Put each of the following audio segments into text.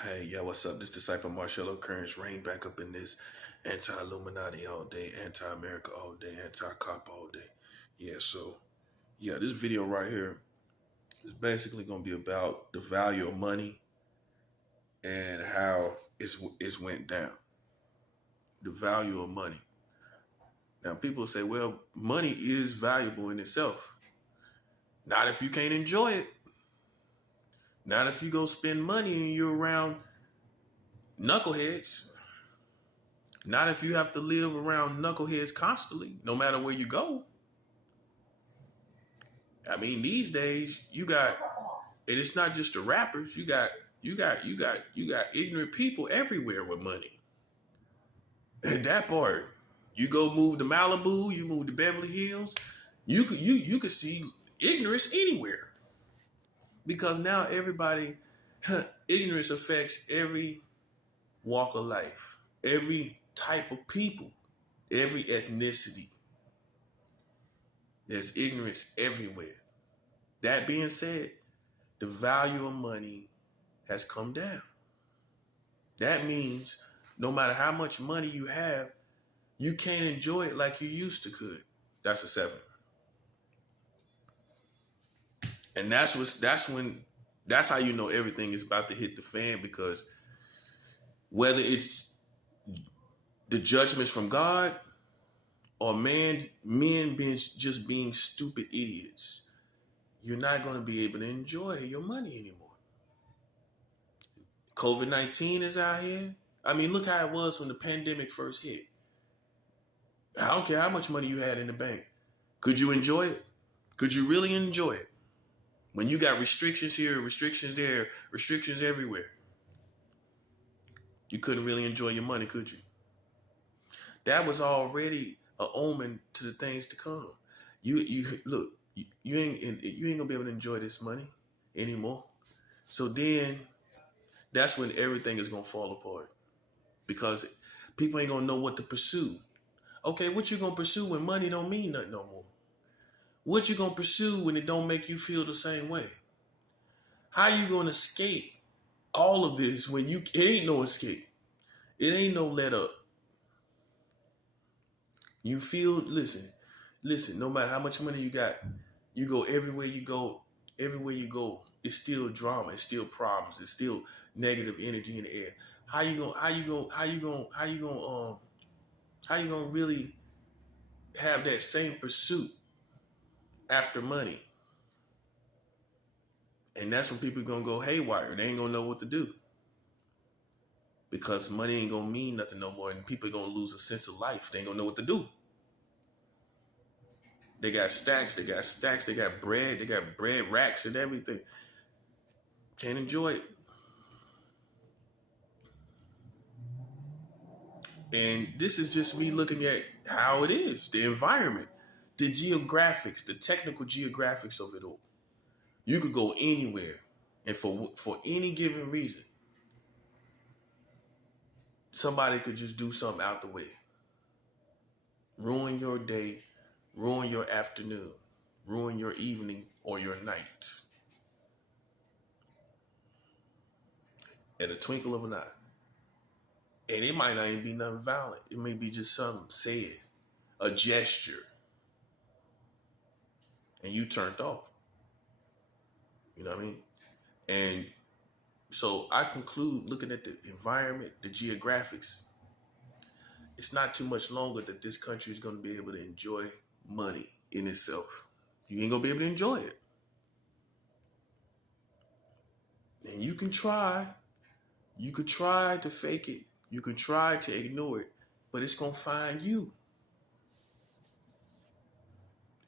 Hey, yo, what's up? This disciple Marcello Kearns reign back up in this anti-Illuminati all day, anti-America all day, anti-cop all day. Yeah, this video right here is basically going to be about the value of money and how it's went down. The value of money. Now, people say, well, money is valuable in itself. Not if you can't enjoy it. Not if you go spend money and you're around knuckleheads. Not if you have to live around knuckleheads constantly, no matter where you go. I mean, these days you got, and it's not just the rappers. You got ignorant people everywhere with money. And that part, you go move to Malibu, you move to Beverly Hills, you could see ignorance anywhere because now everybody, ignorance affects every walk of life, every type of people, every ethnicity. There's ignorance everywhere. That being said, the value of money has come down. That means no matter how much money you have, you can't enjoy it like you used to could. That's a 7. And that's how you know everything is about to hit the fan, because whether it's the judgments from God or men being stupid idiots, you're not going to be able to enjoy your money anymore. COVID-19 is out here. I mean, look how it was when the pandemic first hit. I don't care how much money you had in the bank. Could you enjoy it? Could you really enjoy it? When you got restrictions here, restrictions there, restrictions everywhere, you couldn't really enjoy your money, could you? That was already an omen to the things to come. You look, you ain't gonna be able to enjoy this money anymore. So then that's when everything is gonna fall apart, because people ain't gonna know what to pursue. Okay, what you gonna pursue when money don't mean nothing no more? What you gonna pursue when it don't make you feel the same way? How you gonna escape all of this when it ain't no escape? It ain't no let up. You feel, listen, no matter how much money you got, you go everywhere you go, it's still drama, it's still problems, it's still negative energy in the air. How you gonna really have that same pursuit after money? And that's when people are gonna go haywire. They ain't gonna know what to do, because money ain't gonna mean nothing no more, and people are gonna lose a sense of life. They ain't gonna know what to do. They got stacks, they got bread racks and everything. Can't enjoy it. And this is just me looking at how it is, the environment, the geographics, the technical geographics of it all. You could go anywhere, and for any given reason, somebody could just do something out the way. Ruin your day, ruin your afternoon, ruin your evening or your night. At a twinkle of an eye. And it might not even be nothing violent. It may be just something said, a gesture, and you turned off. You know what I mean? And so I conclude, looking at the environment, the geographics, it's not too much longer that this country is going to be able to enjoy money in itself. You ain't going to be able to enjoy it. And you could try to fake it. You can try to ignore it, but it's going to find you.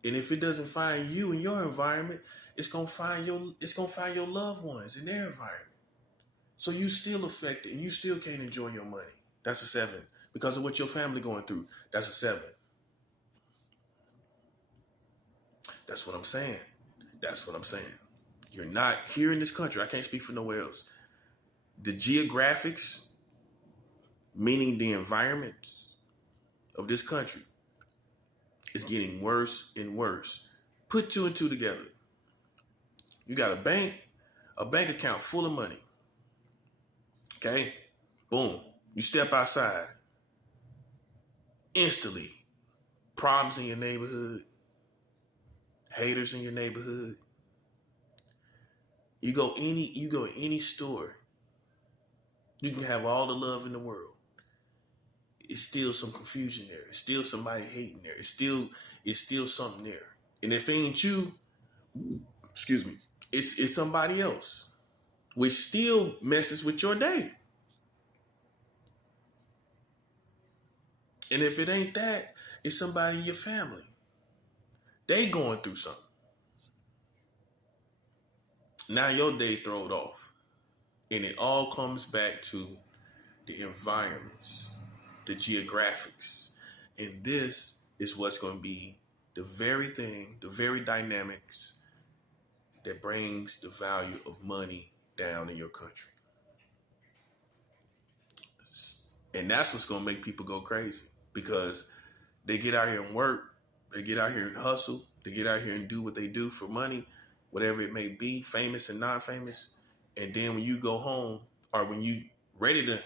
And if it doesn't find you in your environment, it's going to find your loved ones in their environment. So you still affected, and you still can't enjoy your money. That's a 7. Because of what your family going through. That's a 7. That's what I'm saying. You're not here in this country. I can't speak for nowhere else. The geographics, meaning the environments of this country, is getting worse and worse. Put 2 and 2 together. You got a bank account full of money. Okay? Boom. You step outside. Instantly. Problems in your neighborhood. Haters in your neighborhood. You go any store. You can have all the love in the world. It's still some confusion there. It's still somebody hating there. It's still something there. And if it ain't you, excuse me, it's somebody else, which still messes with your day. And if it ain't that, it's somebody in your family. They going through something. Now your day thrown off. And it all comes back to the environments, the geographics. And this is what's going to be the very thing, the very dynamics that brings the value of money down in your country. And that's what's going to make people go crazy, because they get out here and work, they get out here and hustle, they get out here and do what they do for money, whatever it may be, famous and non-famous. And then when you go home, or when you ready to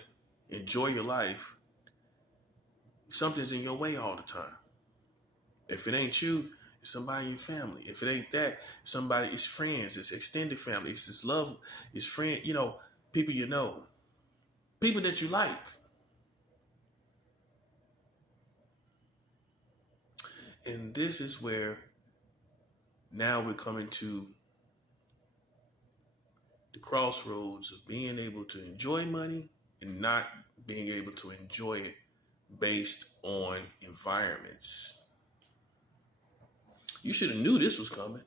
enjoy your life, something's in your way all the time. If it ain't you, it's somebody in your family. If it ain't that, somebody, it's friends, it's extended family, it's this love, it's friend, people you know, people that you like. And this is where now we're coming to the crossroads of being able to enjoy money and not being able to enjoy it based on environments. You should have knew this was coming.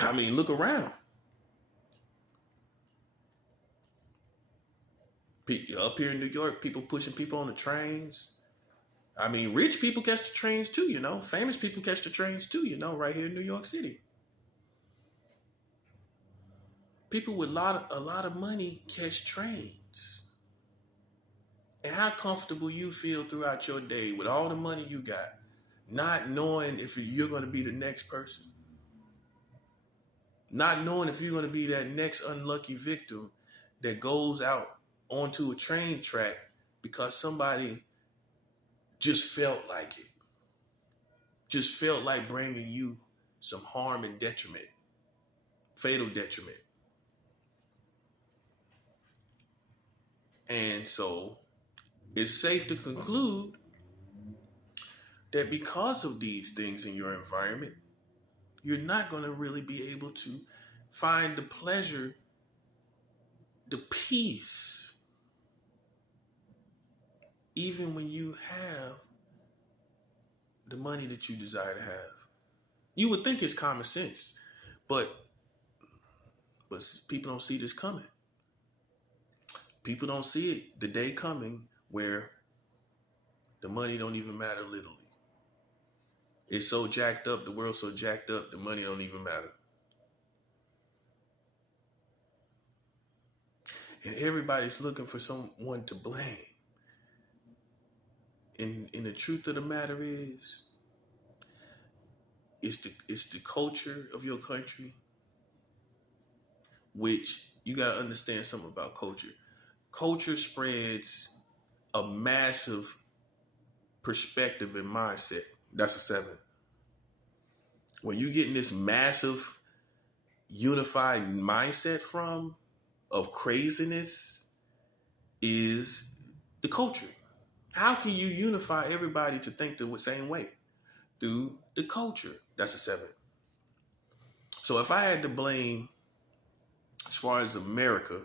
I mean, look around. Up here in New York, people pushing people on the trains. I mean, rich people catch the trains too, Famous people catch the trains too, right here in New York City. People with a lot of money catch trains. And how comfortable you feel throughout your day with all the money you got, not knowing if you're going to be the next person. Not knowing if you're going to be that next unlucky victim that goes out onto a train track because somebody just felt like it. Just felt like bringing you some harm and detriment, fatal detriment. And so it's safe to conclude that because of these things in your environment, you're not going to really be able to find the pleasure, the peace, even when you have the money that you desire to have. You would think it's common sense, but people don't see this coming. People don't see it, the day coming where the money don't even matter, literally. It's so jacked up, the world's so jacked up, the money don't even matter. And everybody's looking for someone to blame. And the truth of the matter is, it's the culture of your country, which you got to understand something about culture. Culture spreads a massive perspective and mindset. That's a 7. When you get in this massive unified mindset of craziness is the culture. How can you unify everybody to think the same way? Through the culture. That's a 7. So if I had to blame, as far as America,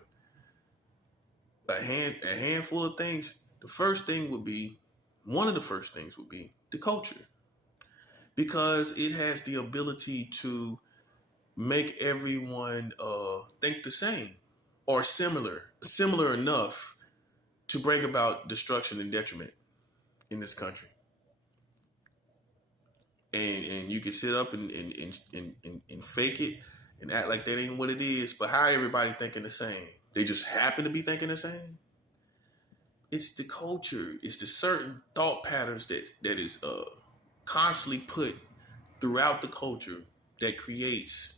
a handful of things, one of the first things would be the culture. Because it has the ability to make everyone think the same or similar enough to bring about destruction and detriment in this country. And you can sit up and fake it and act like that ain't what it is, but how everybody thinking the same? They just happen to be thinking the same? It's the culture. It's the certain thought patterns that is constantly put throughout the culture that creates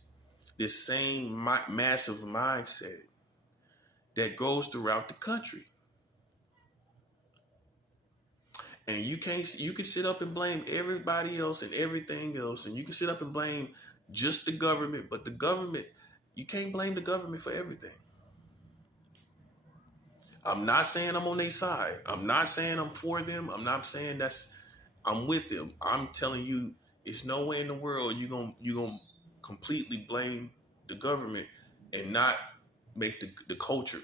this same massive mindset. that goes throughout the country. And you can sit up and blame everybody else and everything else, and you can sit up and blame just the government, but the government, you can't blame the government for everything. I'm not saying I'm on their side. I'm not saying I'm for them. I'm not saying I'm with them. I'm telling you, it's no way in the world you're gonna completely blame the government and not make the culture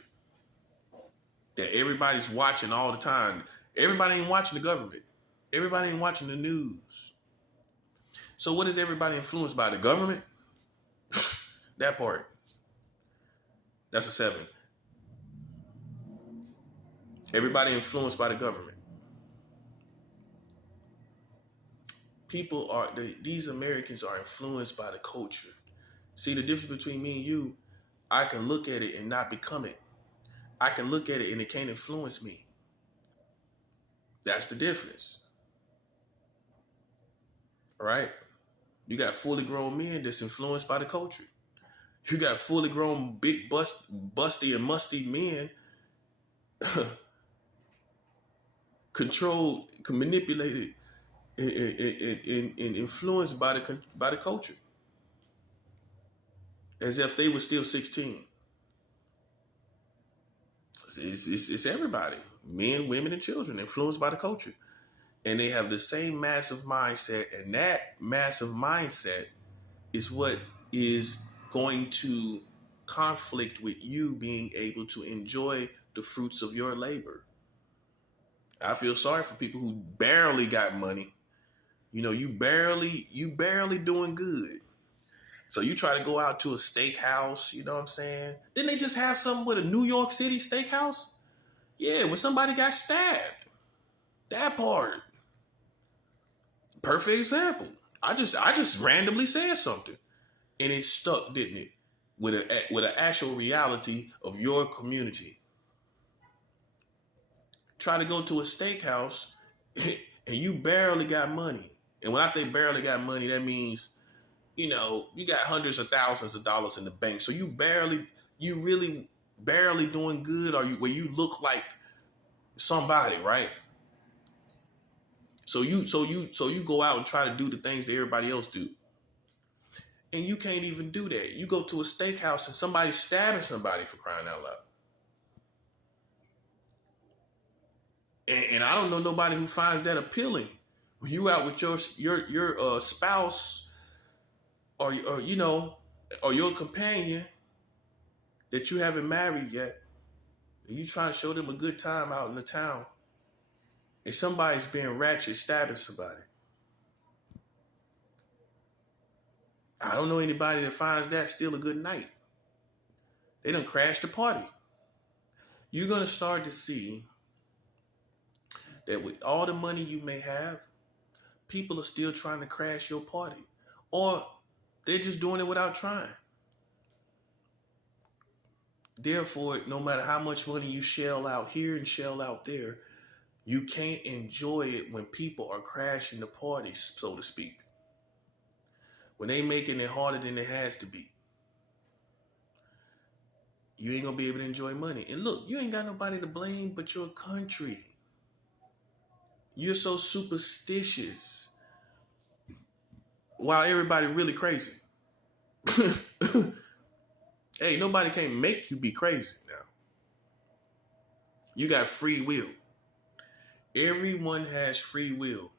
that everybody's watching all the time. Everybody ain't watching the government. Everybody ain't watching the news. So what is everybody influenced by? The government? That part. That's a 7. Everybody influenced by the government. These Americans are influenced by the culture. See, the difference between me and you, I can look at it and not become it. I can look at it and it can't influence me. That's the difference. All right? You got fully grown men that's influenced by the culture. You got fully grown, big, busty and musty men controlled, manipulated, and influenced by the culture, as if they were still 16. It's everybody, men, women, and children, influenced by the culture, and they have the same massive mindset, and that massive mindset is what is going to conflict with you being able to enjoy the fruits of your labor. I feel sorry for people who barely got money. You know, you barely doing good. So you try to go out to a steakhouse, you know what I'm saying? Didn't they just have something with a New York City steakhouse? Yeah, when somebody got stabbed. That part. Perfect example. I just randomly said something. And it stuck, didn't it? With an actual reality of your community. Try to go to a steakhouse and you barely got money. And when I say barely got money, that means, you know, you got hundreds of thousands of dollars in the bank. So you really barely doing good, or where you look like somebody, right? So you go out and try to do the things that everybody else do. And you can't even do that. You go to a steakhouse and somebody's stabbing somebody, for crying out loud. And I don't know nobody who finds that appealing. When you out with your spouse or you know, or your companion that you haven't married yet, and you trying to show them a good time out in the town, and somebody's being ratchet, stabbing somebody. I don't know anybody that finds that still a good night. They done crashed the party. You're going to start to see that with all the money you may have, people are still trying to crash your party. Or they're just doing it without trying. Therefore, no matter how much money you shell out here and shell out there, you can't enjoy it when people are crashing the party, so to speak. When they making it harder than it has to be. You ain't gonna be able to enjoy money. And look, you ain't got nobody to blame but your country. You're so superstitious while everybody really crazy. Hey, nobody can't make you be crazy now. You got free will. Everyone has free will.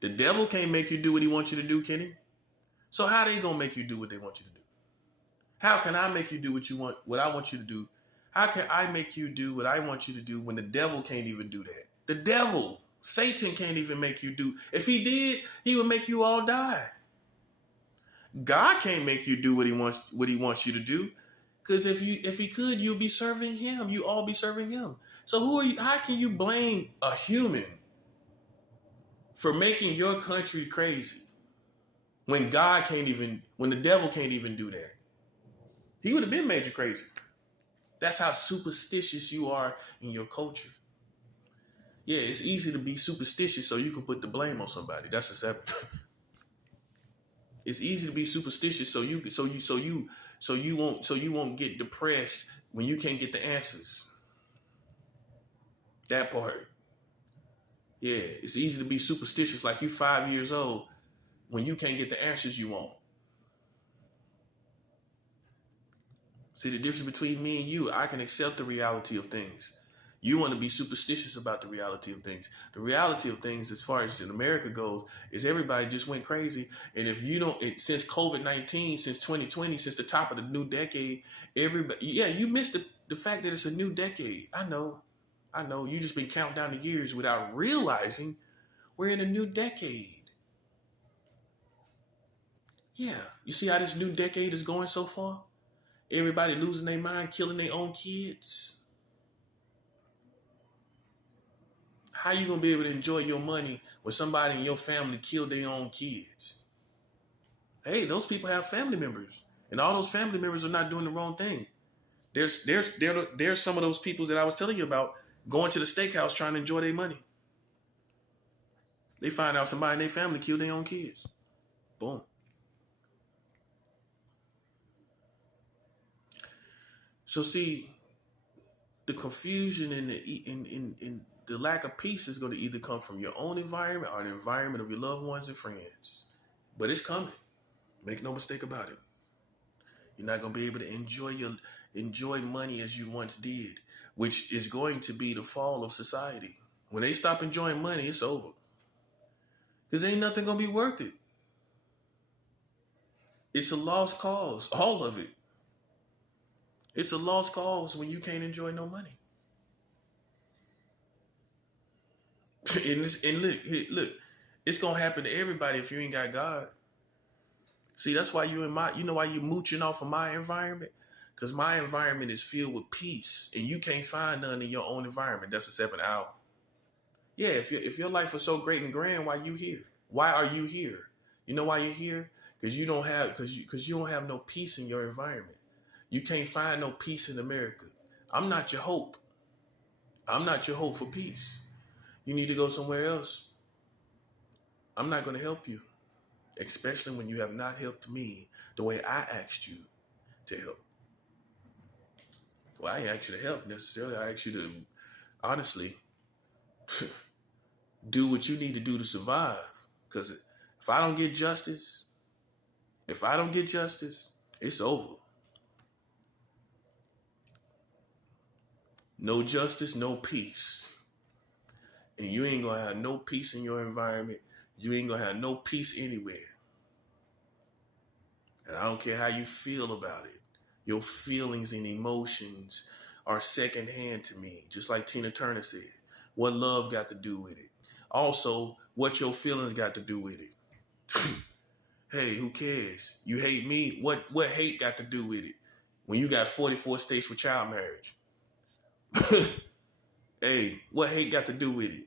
The devil can't make you do what he wants you to do, can he? So how they gonna make you do what they want you to do? How can I make you do what I want you to do? How can I make you do what I want you to do when the devil can't even do that? The devil, Satan, can't even make you do. If he did, he would make you all die. God can't make you do what he wants you to do, because if he could, you'll be serving him. You all be serving him. So who are you? How can you blame a human for making your country crazy when when the devil can't even do that? He would have been made you crazy. That's how superstitious you are in your culture. Yeah, it's easy to be superstitious so you can put the blame on somebody. That's a 7. It's easy to be superstitious, so you won't get depressed when you can't get the answers. That part. Yeah, it's easy to be superstitious like you 5 years old when you can't get the answers you want. See the difference between me and you, I can accept the reality of things. You want to be superstitious about the reality of things. The reality of things, as far as in America goes, is everybody just went crazy. And if you don't, since COVID-19, since 2020, since the top of the new decade, everybody, yeah, you missed the fact that it's a new decade. I know. You just been counting down the years without realizing we're in a new decade. Yeah. You see how this new decade is going so far? Everybody losing their mind, killing their own kids. How you gonna be able to enjoy your money when somebody in your family killed their own kids? Hey, those people have family members, and all those family members are not doing the wrong thing. There's some of those people that I was telling you about going to the steakhouse trying to enjoy their money. They find out somebody in their family killed their own kids. Boom. So see, the confusion and the lack of peace is going to either come from your own environment or the environment of your loved ones and friends. But it's coming. Make no mistake about it. You're not going to be able to enjoy money as you once did, which is going to be the fall of society. When they stop enjoying money, it's over. Because ain't nothing going to be worth it. It's a lost cause, all of it. It's a lost cause when you can't enjoy no money. And look, it's gonna happen to everybody if you ain't got God. See, that's why you know why you mooching off of my environment? Because my environment is filled with peace, and you can't find none in your own environment. That's a 7 hour. Yeah, if your life was so great and grand, why you here? Why are you here? You know why you're here? Because you don't have no peace in your environment. You can't find no peace in America. I'm not your hope. I'm not your hope for peace. You need to go somewhere else. I'm not going to help you, especially when you have not helped me the way I asked you to help. Well, I ain't asked you to help necessarily. I asked you to, honestly, do what you need to do to survive. Because if I don't get justice, it's over. No justice, no peace. And you ain't going to have no peace in your environment. You ain't going to have no peace anywhere. And I don't care how you feel about it. Your feelings and emotions are secondhand to me. Just like Tina Turner said. What love got to do with it? Also, what your feelings got to do with it? Hey, who cares? You hate me? What hate got to do with it? When you got 44 states with child marriage. Hey, what hate got to do with it?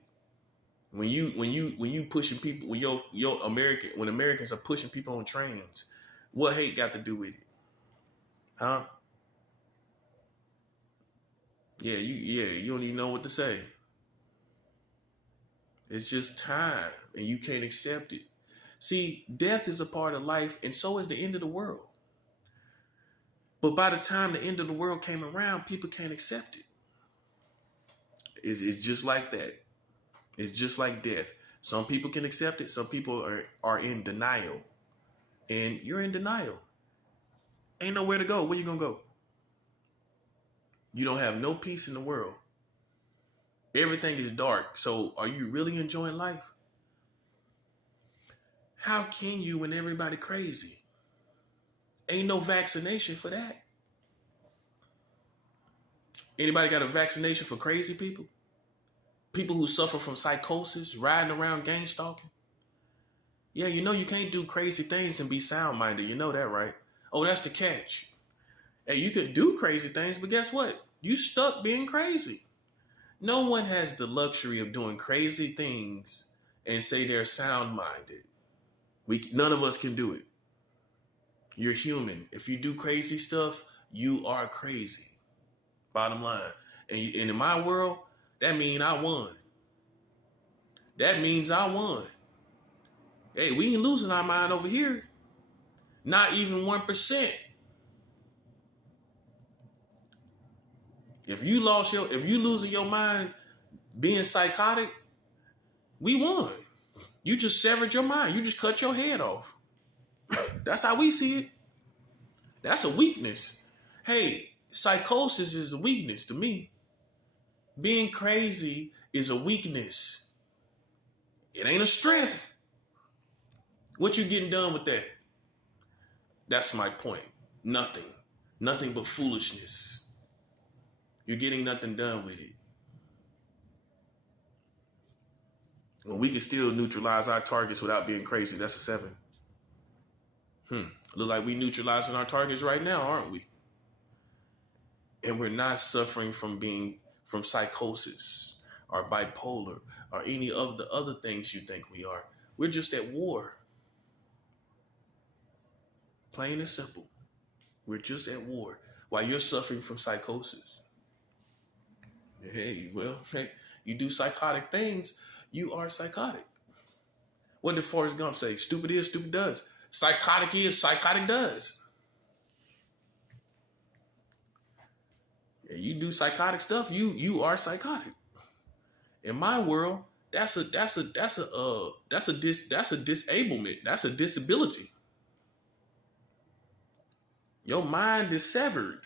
When you pushing people, when Americans are pushing people on trains, what hate got to do with it? Huh? Yeah, you don't even know what to say. It's just time, and you can't accept it. See, death is a part of life, and so is the end of the world. But by the time the end of the world came around, people can't accept it. It's just like that. It's just like death. Some people can accept it. Some people are in denial. And you're in denial. Ain't nowhere to go. Where you gonna go? You don't have no peace in the world. Everything is dark. So are you really enjoying life? How can you when everybody crazy? Ain't no vaccination for that. Anybody got a vaccination for crazy people? People who suffer from psychosis, riding around gang stalking? Yeah, you know you can't do crazy things and be sound-minded. You know that, right? Oh, that's the catch. Hey, you could do crazy things, but guess what? You stuck being crazy. No one has the luxury of doing crazy things and say they're sound-minded. None of us can do it. You're human. If you do crazy stuff, you are crazy. Bottom line. And in my world, that means I won. That means I won. Hey, we ain't losing our mind over here. Not even 1%. If you losing your mind being psychotic, we won. You just severed your mind. You just cut your head off. That's how we see it. That's a weakness. Hey, psychosis is a weakness to me. Being crazy is a weakness. It ain't a strength. What you getting done with that? That's my point. Nothing. Nothing but foolishness. You're getting nothing done with it. When we can still neutralize our targets without being crazy, that's a 7. Look like we neutralizing our targets right now, aren't we? And we're not suffering from psychosis or bipolar or any of the other things you think we are. We're just at war. Plain and simple. We're just at war while you're suffering from psychosis. Hey, you do psychotic things, you are psychotic. What did Forrest Gump say? Stupid is, stupid does. Psychotic is, psychotic does. You do psychotic stuff, you are psychotic. In my world, that's a disablement. That's a disability. Your mind is severed.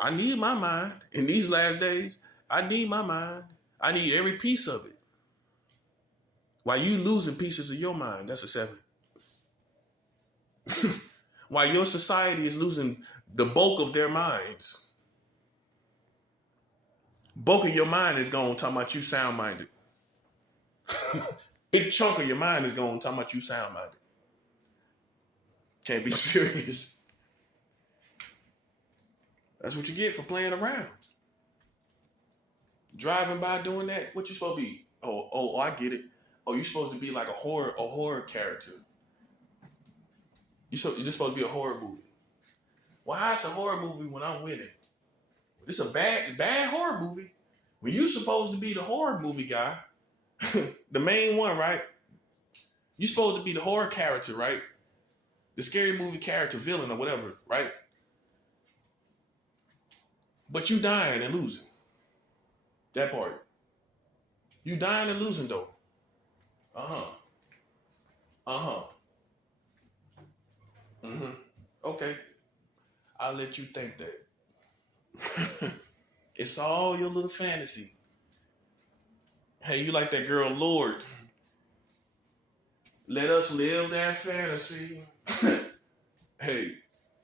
I need my mind. In these last days, I need my mind. I need every piece of it. While you losing pieces of your mind, that's a 7. While your society is losing the bulk of their minds. Bulk of your mind is gone talking about you sound-minded. Big chunk of your mind is gone talking about you sound-minded. Can't be serious. That's what you get for playing around. Driving by doing that, what you supposed to be? Oh, I get it. Oh, you're supposed to be like a horror character. You're just supposed to be a horror movie. Why it's a horror movie when I'm winning? It's a bad horror movie. When you supposed to be the horror movie guy, the main one, right? You supposed to be the horror character, right? The scary movie character, villain or whatever, right? But you dying and losing. That part. You dying and losing though. Okay. I'll let you think that. It's all your little fantasy. Hey, you like that girl, Lord. Let us live that fantasy. Hey,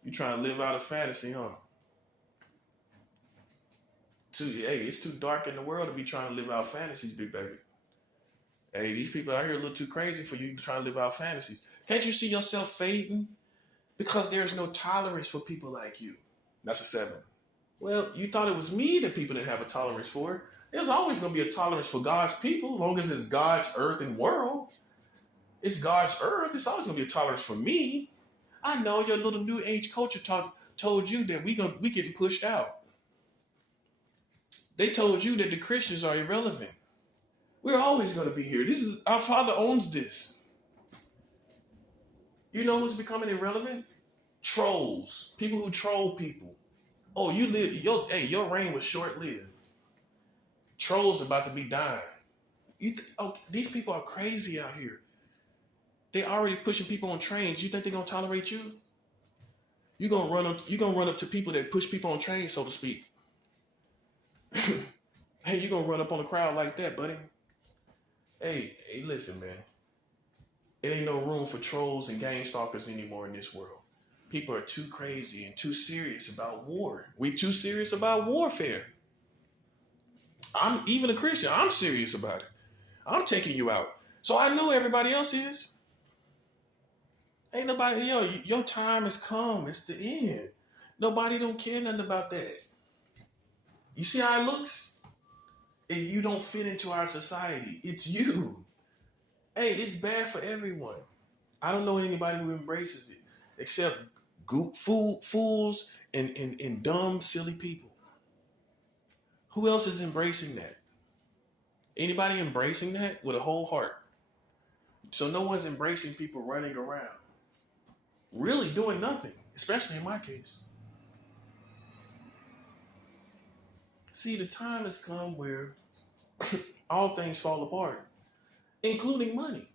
you trying to live out a fantasy, huh? It's too dark in the world to be trying to live out fantasies, big baby. Hey, these people out here are a little too crazy for you to try to live out fantasies. Can't you see yourself fading? Because there's no tolerance for people like you. That's a 7. Well, you thought it was me that people didn't have a tolerance for. There's always going to be a tolerance for God's people, as long as it's God's earth and world. It's God's earth. It's always going to be a tolerance for me. I know your little new age culture told you that we getting pushed out. They told you that the Christians are irrelevant. We're always going to be here. Our Father owns this. You know who's becoming irrelevant? Trolls. People who troll people. Oh, your reign was short-lived. Trolls about to be dying. These people are crazy out here. They already pushing people on trains. You think they're gonna tolerate you? You're gonna run up to people that push people on trains, so to speak. Hey, you're gonna run up on a crowd like that, buddy. Hey, listen, man. It ain't no room for trolls and gang stalkers anymore in this world. People are too crazy and too serious about war. We too serious about warfare. I'm even a Christian. I'm serious about it. I'm taking you out. So I know everybody else is. Ain't nobody, your time has come. It's the end. Nobody don't care nothing about that. You see how it looks? And you don't fit into our society. It's you. Hey, it's bad for everyone. I don't know anybody who embraces it except fools and dumb, silly people. Who else is embracing that? Anybody embracing that with a whole heart? So no one's embracing people running around. really doing nothing, especially in my case. See, the time has come where all things fall apart, including money.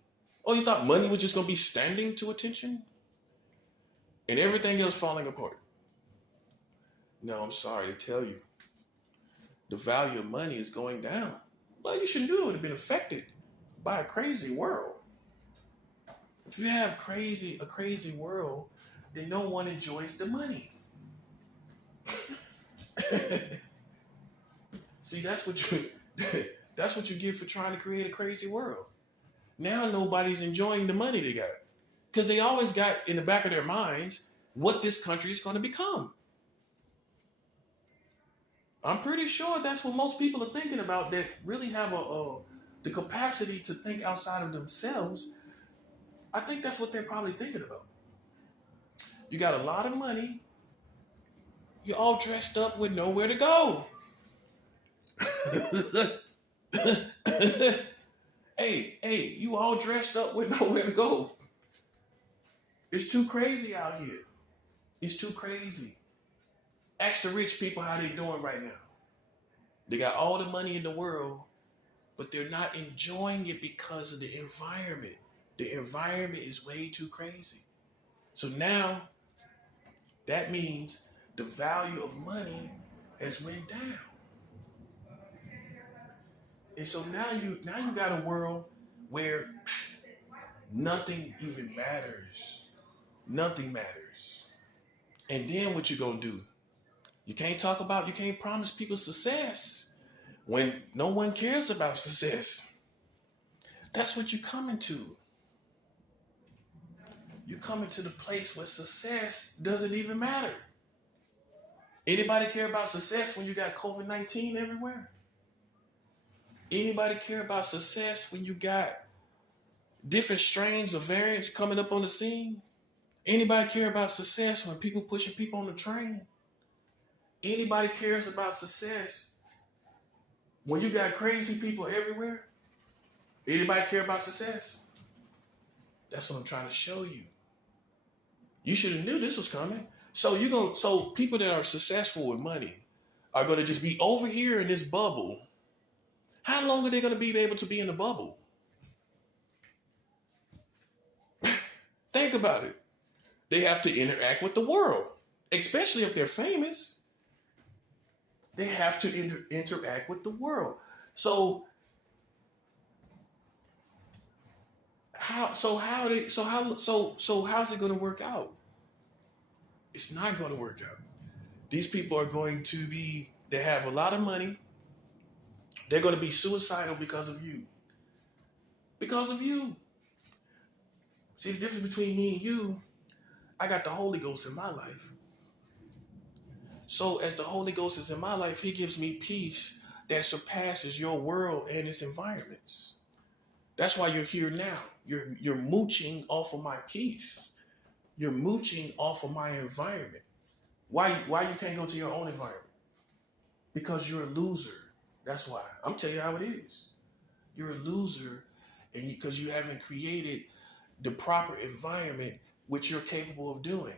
Oh, you thought money was just going to be standing to attention and everything else falling apart? No, I'm sorry to tell you. The value of money is going down. Well, you should know it would have been affected by a crazy world. If you have a crazy world, then no one enjoys the money. See, that's what you get for trying to create a crazy world. Now nobody's enjoying the money they got. Because they always got in the back of their minds what this country is going to become. I'm pretty sure that's what most people are thinking about that really have the capacity to think outside of themselves. I think that's what they're probably thinking about. You got a lot of money. You're all dressed up with nowhere to go. Hey, you all dressed up with nowhere to go. It's too crazy out here. It's too crazy. Ask the rich people how they're doing right now. They got all the money in the world, but they're not enjoying it because of the environment. The environment is way too crazy. So now, that means the value of money has went down. And so now you got a world where nothing even matters. Nothing matters. And then what you gonna do? You can't promise people success when no one cares about success. That's what you come into. You come into the place where success doesn't even matter. Anybody care about success when you got COVID-19 everywhere? Anybody care about success when you got different strains of variants coming up on the scene? Anybody care about success when people pushing people on the train? Anybody cares about success when you got crazy people everywhere? Anybody care about success? That's what I'm trying to show you. You should have knew this was coming. So people that are successful with money are going to just be over here in this bubble. How long are they going to be able to be in the bubble? Think about it. They have to interact with the world, especially if they're famous. They have to interact with the world. So how's it going to work out? It's not going to work out. These people are going to they have a lot of money. They're going to be suicidal because of you. Because of you. See, the difference between me and you, I got the Holy Ghost in my life. So as the Holy Ghost is in my life, he gives me peace that surpasses your world and its environments. That's why you're here now. You're mooching off of my peace. You're mooching off of my environment. Why you can't go to your own environment? Because you're a loser. That's why. I'm telling you how it is. You're a loser because you haven't created the proper environment which you're capable of doing.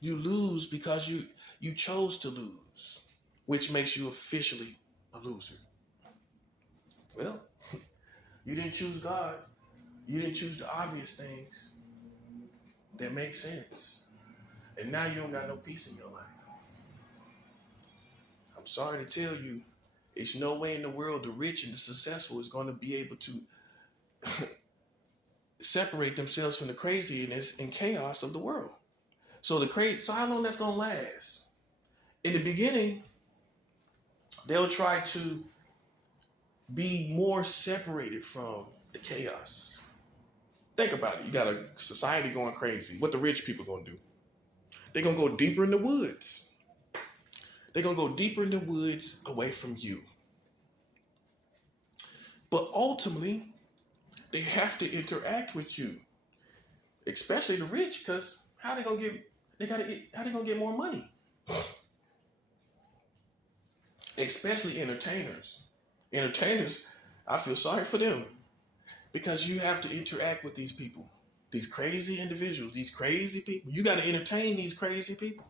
You lose because you chose to lose, which makes you officially a loser. Well, you didn't choose God. You didn't choose the obvious things that make sense. And now you don't got no peace in your life. I'm sorry to tell you, it's no way in the world the rich and the successful is going to be able to separate themselves from the craziness and chaos of the world. So how long that's going to last? In the beginning, they'll try to be more separated from the chaos. Think about it. You got a society going crazy. What the rich people going to do? They're going to go deeper in the woods. They're going to go deeper in the woods away from you. But ultimately, they have to interact with you, especially the rich, because how they gonna get more money? Especially entertainers. Entertainers, I feel sorry for them because you have to interact with these people. These crazy individuals, these crazy people. You got to entertain these crazy people.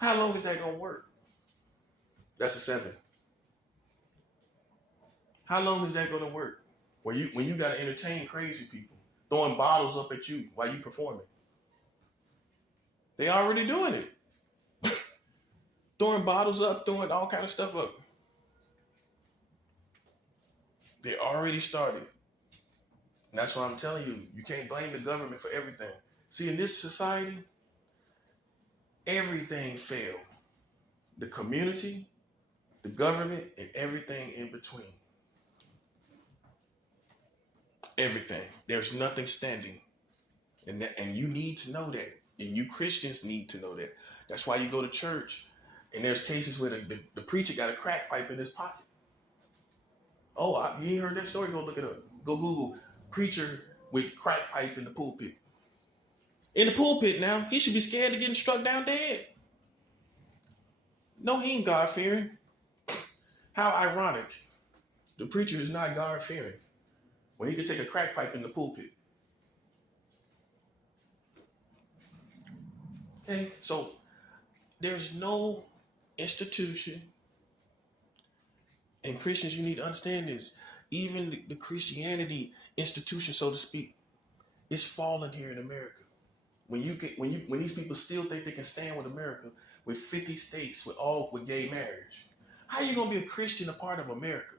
How long is that going to work? That's a 7. How long is that going to work? When you got to entertain crazy people, throwing bottles up at you while you performing. They already doing it. Throwing bottles up, throwing all kind of stuff up. They already started. And that's why I'm telling you, you can't blame the government for everything. See, in this society, everything failed. The community, the government, and everything in between. Everything. There's nothing standing. And you need to know that. And you Christians need to know that. That's why you go to church. And there's cases where the preacher got a crack pipe in his pocket. Oh, you ain't heard that story? Go look it up. Go Google preacher with crack pipe in the pulpit. In the pulpit now, he should be scared of getting struck down dead. No, he ain't God-fearing. How ironic. The preacher is not God-fearing when he could take a crack pipe in the pulpit. Okay, so there's no institution, and Christians, you need to understand this. Even the Christianity institution, so to speak, is falling here in America. When these people still think they can stand with America, with 50 states, with gay marriage, how are you gonna be a Christian, a part of America?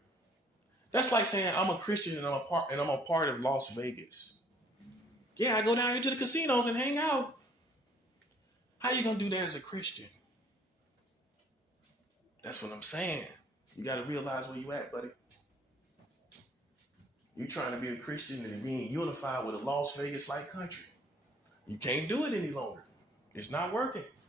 That's like saying I'm a Christian and I'm a part of Las Vegas. Yeah, I go down here to the casinos and hang out. How you gonna do that as a Christian? That's what I'm saying. You got to realize where you at, buddy. You trying to be a Christian and being unified with a Las Vegas-like country. You can't do it any longer. It's not working.